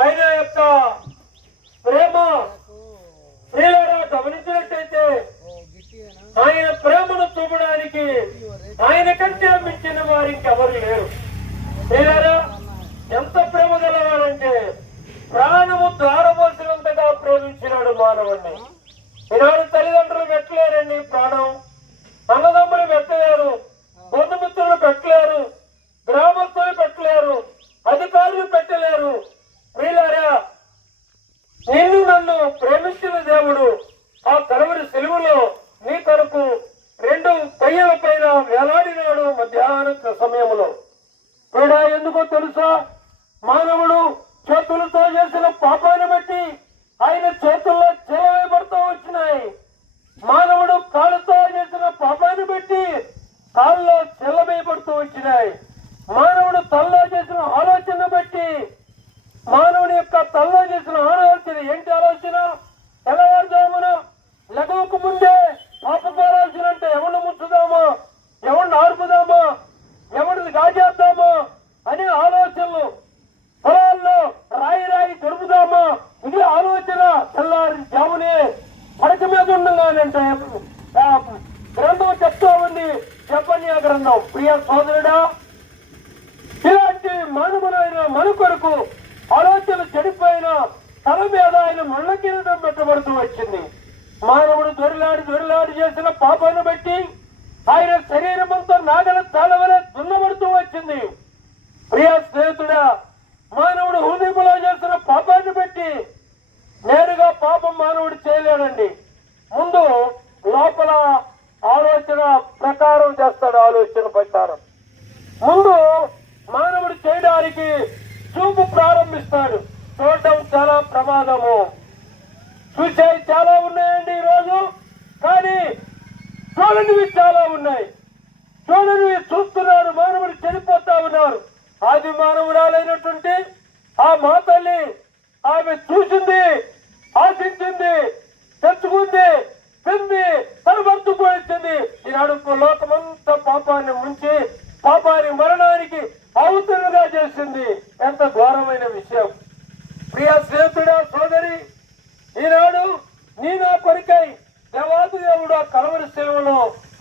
ఆయన యొక్క ప్రేమ ప్రియులారా గమనించినట్టయితే ఆయన ప్రేమను చూపడానికి ఆయన కంటే మించిన వారు ఇంకెవరు లేరు. ప్రియులారా ఎంత ప్రేమ గలవారంటే ప్రాణము ద్వారపోసినంతగా ప్రేమించినాడు మానవుణ్ణి. ఈనాడు తల్లిదండ్రులు పెట్టలేరండి ప్రాణం, అన్నదమ్ములు పెట్టలేరు, బంధుమిత్రులు పెట్టలేరు, గ్రామస్తులు పెట్టలేరు, అధికారులు పెట్టలేరు. ప్రియులారా నిన్ను నన్ను ప్రేమించిన దేవుడు ఆ కలవరి సిలువలో నీ కొరకు 2 కొయ్యల పైన వేలాడినాడు మధ్యాహ్న సమయంలో. కూడా ఎందుకో తెలుసా? మానవుడు చేతులతో చేసిన పాపాన్ని బట్టి ఆయన చేతుల్లో చెలవేయబడుతూ వచ్చినాయి. మానవుడు కాళ్ళతో చేసిన పాపాన్ని బట్టి కాళ్ళలో చెల్లవేయబడుతూ వచ్చినాయి. మానవుడు తల్లో చేసిన ఆలోచన బట్టి మానవుని యొక్క తల్లో చేసిన ఆలోచన ఏంటి? ఆలోచన తెల్లవారుజామున లెగవకు ముందే పాపపు ఆలోచన అంటే ఎవరిని ముంచుదామా, ఎవరిని ఆర్పుదామా, ఎవరిని గాజేద్దామా అనే ఆలోచనలు, పొలాల్లో రాయి గడుపుదామా, ఇది ఆలోచన తెల్లారి జామునే పడక మీద ఉండగానంటే గ్రంథం చెప్తా ఉంది, జపన్య గ్రంథం. ప్రియ సోదరుడా, ఇలాంటి మానవులైన మన కొరకు ఆలోచన చెడిపోయిన తల మీద ఆయన ముళ్ళ కిరీటం పెట్టబడుతూ వచ్చింది. మానవుడు దొరిలాడి చేసిన పాపాన్ని బట్టి ఆయన శరీరం అంతా నాగల తాళవలే దున్నబడుతూ వచ్చింది. ప్రియ స్నేహితుడా, మానవుడు హృదయంలో చేసిన పాపాన్ని బట్టి నేరుగా పాపం మానవుడు చేయలేడండి. ముందు లోపల ఆలోచన ప్రకారం చేస్తాడు. ఆలోచన ప్రకారం ముందు మానవుడు చేయడానికి చూపు ప్రారంభిస్తాడు. చూడటం చాలా ప్రమాదము. చూసేవి చాలా ఉన్నాయండి ఈరోజు, కానీ చూడనివి చాలా ఉన్నాయి. చూడనివి చూస్తున్నారు, మానవుడు చెడిపోతా ఉన్నారు. ఆది మానవురాలైనటువంటి ఆ మా తల్లి ఆమె చూసింది, ఆశించింది, తెచ్చుకుంది, తింది, తన భర్తకు ఇచ్చింది. ఈనాడు లోకమంతా పాపాన్ని ముంచి పాపాన్ని మరణానికి అవతలుగా చేసింది. ఎంత ఘోరమైన విషయం. ప్రియ స్నేహితుడా, సోదరి, ఈనాడు నీ నా కొరికై దేవాది దేవుడు ఆ కలవరి సేవలో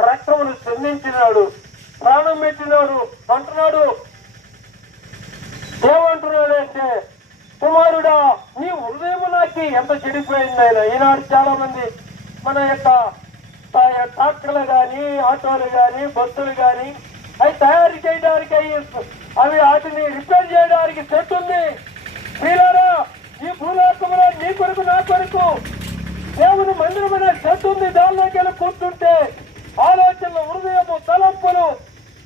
రక్తమును చెందించినాడు, ప్రాణం పెట్టినాడు అంటున్నాడు. ఏమంటున్నాడంటే, కుమారుడా నీ హృదయం నాకు ఎంత చెడిపోయింది ఆయన. ఈనాడు చాలా మంది మన యొక్క ట్రాక్టర్లు కానీ, ఆటోలు కానీ, బస్సులు కానీ అవి తయారు చేయడానికి అవి వాటిని రిపేర్ చేయడానికి సెట్ ఉంది. మీలారా ఈ భూలోకంలో నీ కొరకు నా కొరకు దేవుని మందిరమైన సెట్ ఉంది. దానిలోకి వెళ్ళి కూర్చుంటే ఆలోచనలు, హృదయము, తలంపులు,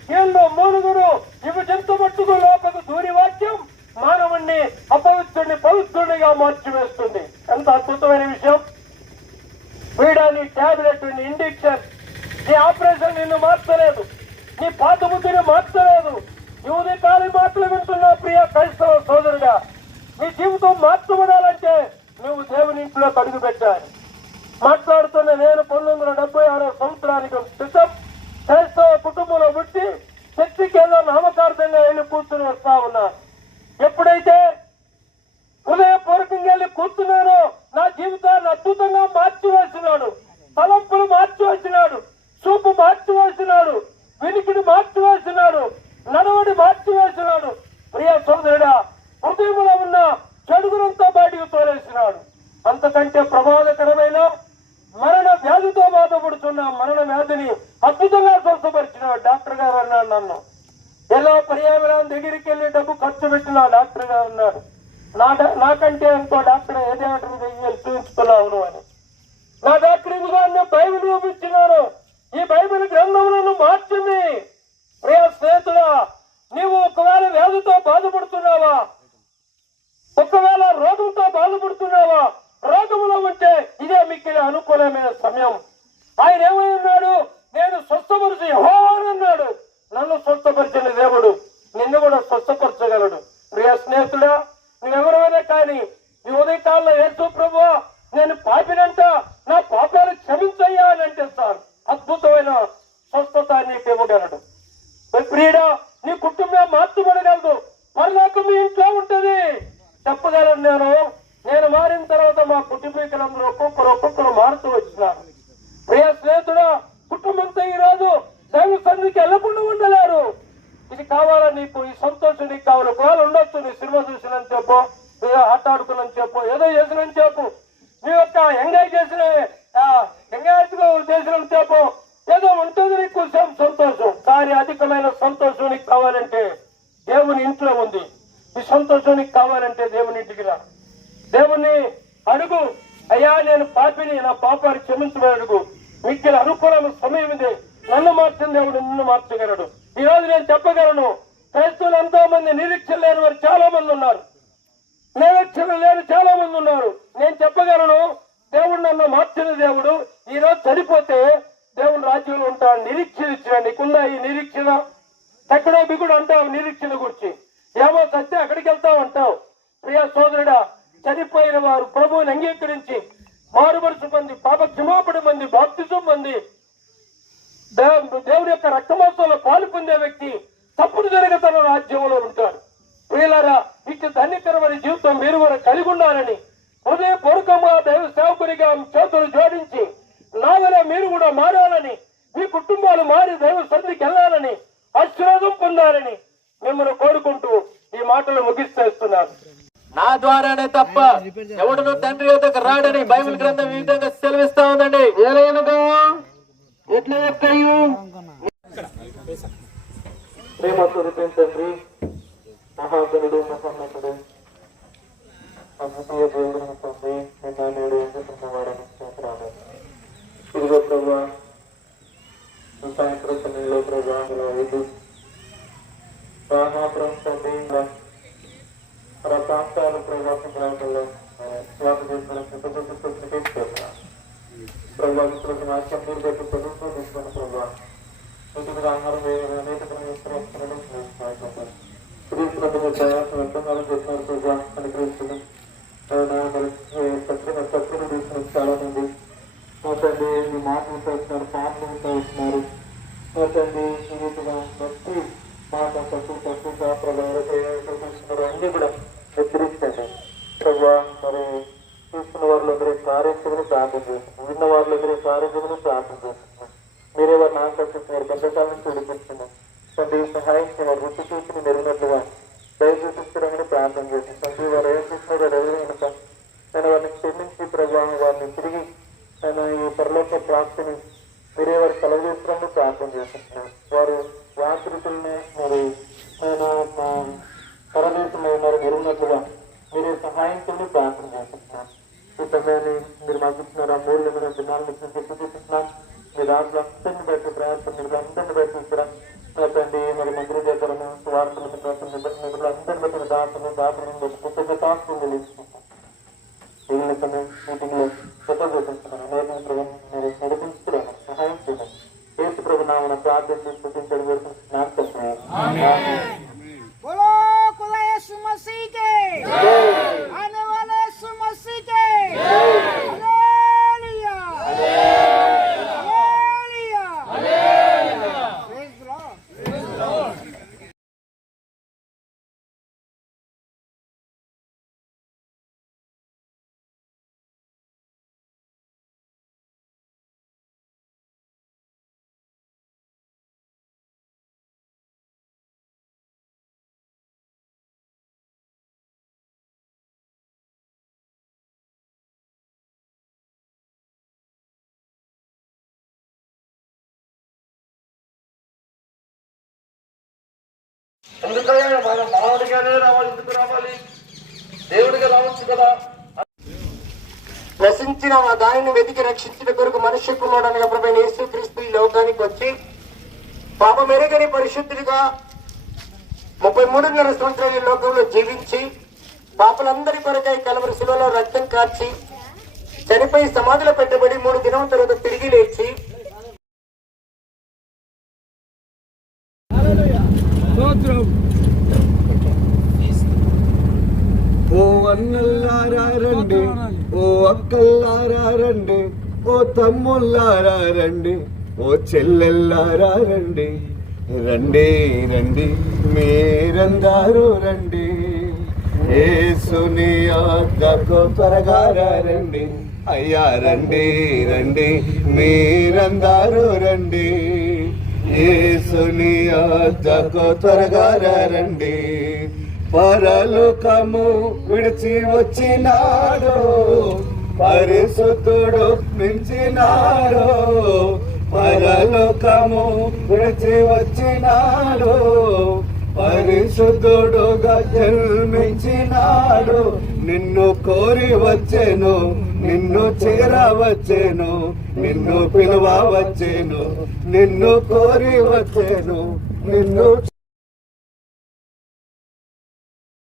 కీళ్ళు, మూలుగురు ఇవి జంతుమట్టుకు లోపకు దూరి వాక్యం మానవుణ్ణి అపవిత్రుడిని పవిత్రుడిగా మార్చివేస్తుంది. ఎంత అద్భుతమైన విషయం. వీడాని టాబ్లెట్, ఇంజెక్షన్, నీ ఆపరేషన్ నిన్ను మార్చలేదు, నీ పాత బుద్ధిని మార్చలేదు. యువతి కాలి మాటలు వింటున్నా ప్రియ క్రైస్తవ సోదరుడా, నీ జీవితం మార్చబడాలంటే నువ్వు దేవుని ఇంట్లో అడుగు పెట్టాలి. మాట్లాడుతున్న నేను 1976 సంవత్సరానికి క్రితం క్రైస్తవ కుటుంబంలో పుట్టి శక్తి కేంద్రం నామకార్థంగా వెళ్ళి కూర్చుని వస్తా ఉన్నాను. ఎప్పుడైతే హృదయపూర్వకంగా వెళ్ళి కూర్చున్నానో నా జీవితాన్ని అద్భుతంగా మార్చివేసినాడు. తలంపులు మార్చివేసినాడు, చూపు మార్చివేసినాడు, వినికిడి మార్చివేసినాడు, నడవడి మార్చివేసినాడు. ప్రియ సోదరుడా, హృదయంలో ఉన్న చెడుగునంతా బయటికి తోలేసినాడు. అంతకంటే ప్రమాదకరమైన మరణ వ్యాధితో బాధపడుతున్న మరణ వ్యాధిని అద్భుతంగా స్వస్థపరిచినాడు. డాక్టర్ గారు అన్నాడు నన్ను. ఎలా పర్యావరణం దగ్గరికి వెళ్ళి డబ్బు ఖర్చు పెట్టిన డాక్టర్ గారు అన్నాడు. నాకంటే ఇంకో డాక్టర్ ఏదేమంటే చూపించుకున్నావు అని. నా డాక్టర్ గారిని బైబిల్ చూపించినాను. ఈ బైబిల్ గ్రంథములను మార్చింది. ప్రియ స్నేహితుడా, నీవు ఒకవేళ వ్యాధితో బాధపడుతున్నావా, ఒకవేళ రోగంతో బాధపడుతున్నావా, రోగములో ఉంటే ఇదే మిక్కిలి అనుకూలమైన సమయం. ఆయన ఏమై ఉన్నాడు? నేను స్వస్థపరిచి యెహోవానన్నాడు. నన్ను స్వస్థపరిచిన దేవుడు నిన్ను కూడా స్వస్థపరచగలడు. ప్రియ స్నేహితుడా, నువ్వెవరైనా కానీ ఈ ఉదయకాలంలో యేసు ప్రభువా నేను పాపినంట, నా పాపాలు క్షమించయ్యా అని అంటే సార్ అద్భుతమైన స్వస్థత నీకు ఇవ్వగలడు. ప్రియుడా, నీ కుటుంబం మార్చబడగలదు. పరలోకం మీ ఇంట్లో ఉంటుంది. చెప్పగలను. నేను మారిన తర్వాత మా కుటుంబీకులందరూ ఒక్కొక్కరు మారుతూ వచ్చినారు. ప్రియ స్నేహితుడా, కుటుంబంతో ఈరోజు దైవ సన్నిధికి వెళ్లకుండా ఉండలేరు. ఇది కావాలా నీకు? ఈ సంతోషం నీకు కావాలి. ఒకవేళ ఉండొచ్చు, నీ సినిమా చూసినని చెప్పు, ఆట ఆడుకున్నని చెప్పు, ఏదో చేసినని చెప్పు, నీ యొక్క ఎంజాయ్ చేసినని చెప్పు, ఏదో ఉంటుంది నీకు సంతోషం. కానీ అధికమైన సంతోషం నీకు కావాలంటే దేవుని ఇంట్లో ఉంది. ఈ సంతోషం నీకు కావాలంటే దేవుని ఇంటికి రా. దేవుణ్ణి అడుగు, అయ్యా నేను పాపిని, నా పాపాన్ని క్షమించమని అడుగు. మీకు అనుకూలమైన సమయం ఇది. నన్ను మార్చిన దేవుడు నిన్ను మార్చగలడు. ఈ రోజు నేను చెప్పగలను, క్రైస్తవులు ఎంతో మంది నిరీక్షణ లేని వారు చాలా మంది ఉన్నారు, నిరీక్షణ లేని చాలా మంది ఉన్నారు. నేను చెప్పగలను, దేవుడు నన్ను మార్చిన దేవుడు. ఈ రోజు చనిపోతే దేవుడు రాజ్యంలో ఉంటాడు. నిరీక్షణ ఇచ్చిన నీకుందా ఈ నిరీక్షణ? ఎక్కడో బిగుడు అంటావు నిరీక్షణ గురించి, ఏమో సత్తే అక్కడికి వెళ్తావు అంటావు. ప్రియ సోదరుడా, చనిపోయిన వారు ప్రభువుని అంగీకరించి మారుమనసు పొంది పాప క్షమాపణ పొంది బాప్తిజం పొంది దేవుని యొక్క రక్తమాంసంలో పాలు పొందే వ్యక్తి తప్పనిసరిగా తన రాజ్యంలో ఉంటాడు. ప్రియులారా, ఇచ్చి ధన్యకరమైన జీవితం మీరు కూడా కలిగి ఉండాలని హృదయపూర్వకంగా దైవ సేవకునిగా చేతులు జోడించి నావలే మీరు కూడా మారాలని, మీ కుటుంబాలు మారి దైవ సన్నిధికి వెళ్ళాలని, ఆశీర్వాదం పొందాలని మిమ్మల్ని కోరుకుంటూ ఈ మాటలు ముగిస్తున్నాను. నా ద్వారానే తప్ప ఎవడును తండ్రి వద్దకు రాడని బైబిల్ గ్రంథం ఈ విధంగా సెలవిస్తా ఉందండి. ఏలైనగా ఎట్లా చెప్తాయు? ప్రేమ స్వరూపం తండ్రి, మహాగణుడు, మహోన్నతుడు, అద్వితీయ దేవుడు తండ్రి, నిన్న నేడు ఎందుకున్నవాడని చెప్పరాను. ఇదిగో ప్రభా, సాయంత్రం సమయంలో ప్రభా ఇది మహాపురం తండ్రి మన ప్రాంతాలు ప్రభావం ప్రాంతాల్లో స్వామి చేసిన ప్రభావితులకు ఆశ్చర్యం మీరు పెట్టి ప్రభుత్వం తీసుకున్న ప్రభావ ఇంటి మీద ఆహారం స్త్రీలకు ప్రయాసం ఎంతకాలం చేస్తున్నారు ప్రభావ అనుగ్రహిస్తుంది. సత్తులు తీసుకుని చాలా మంది తండ్రి మీ మాటలు చేస్తున్నారు, పాటలు చేస్తున్నారు తండ్రి. ఈ రీతిగా భక్తి మాట తక్కువగా ప్రభావిస్తున్నారు అన్ని కూడా హెచ్చరిస్తాను ప్రభావ. మరి చూస్తున్న వాళ్ళందరూ ఆరోగ్యమని ప్రార్థన చేస్తున్నాం, విన్న వాళ్ళందరూ ఆరోగ్యమని ప్రార్థన చేస్తున్నాం. మీరే వారిని ఆకర్షిస్తున్నారు, పెద్దకాలం నుంచి విడిపిస్తున్నాం తండ్రి. సహాయం చేయాలి, రుచి చూసి మెరిగినట్లుగా దయచూపిస్తున్నామని ప్రార్థన చేస్తున్నాం తండ్రి. వారు ఏం చూస్తున్నారో ఎవరైనా నేను వారిని క్షమించి ప్రభావం వారిని తిరిగి నేను ఈ పరలోక ప్రాప్తిని మీరే వారు కలగజేస్తున్నామని ప్రార్థన చేస్తున్నాను. వారు వాంతుల్ని మరి నేను పరదేశంలో ఉన్నారు మెరుగున్నట్లుగా మీరే సహాయం చేయండి ప్రార్థన చేస్తున్నాను. ఈ సమయాన్ని మీరు మాకు ఇచ్చినారు, ఆ 3 దినాలను చూపిస్తున్నాం. మీ దాంట్లో అందరిని బట్టి ప్రయాసం మీరు అందరిని బట్టి ఇక్కడ తండ్రి మరి మందిరం దగ్గర వార్తలు నిధులు అందరిని బట్టి దాతలను బట్టి కృతజ్ఞతాస్తులు తెలుసుకుంటాం. మిగిలిన సమయం మీటింగ్ లో కృతజ్ఞతున్నాను. మీరు నడిపించుతున్నాను, సహాయం చేయండి. యేసు ప్రభు నామమున ప్రార్థన చేసి స్తుతించడం వరకు నాకు చెప్పండి. ఎందుకయ్యా మన మానవుడిగానే రావాలి, ఎందుకు రావాలి? దేవుడిగా రావచ్చు కదా. నశించిన దానిని వెతికి రక్షించిన కొరకు మనుష్య కుమారుడనగా ప్రభువైన యేసుక్రీస్తు ఈ లోకానికి వచ్చి పాపమెరుగని పరిశుద్ధుడిగా 33.5 సంవత్సరాలు ఈ లోకంలో జీవించి పాపలందరి కొరకై కలవరి శిలువలో రక్తం కార్చి చనిపోయి సమాధిలో పెట్టబడి 3 దినం తర్వాత తిరిగి లేచి ఓ అన్నల్లారా రండి, ఓ అక్కల్లారా రండి, ఓ తమ్ముళ్ళారా రండి, ఓ చెల్లెల్లారా రండి, రండి రండి మీరందరూ రండి, యేసుని యొద్దకు త్వరగా రండి, అయ్యా రండి రండి మీరందరూ రండి. యేసుని యొద్దకు త్వరగా రండి. పరలోకము విడిచి వచ్చినాడు, పరిశుద్ధుడు మించినాడు. పరలోకము విడిచి వచ్చినాడు, పరిశుద్ధుడుగా జన్మించినాడు. నిన్ను కోరి వచ్చెను, నిన్ను చేరవచ్చెను, నిన్ను పిలువ వచ్చెను. నిన్ను కోరి వచ్చెను, నిన్ను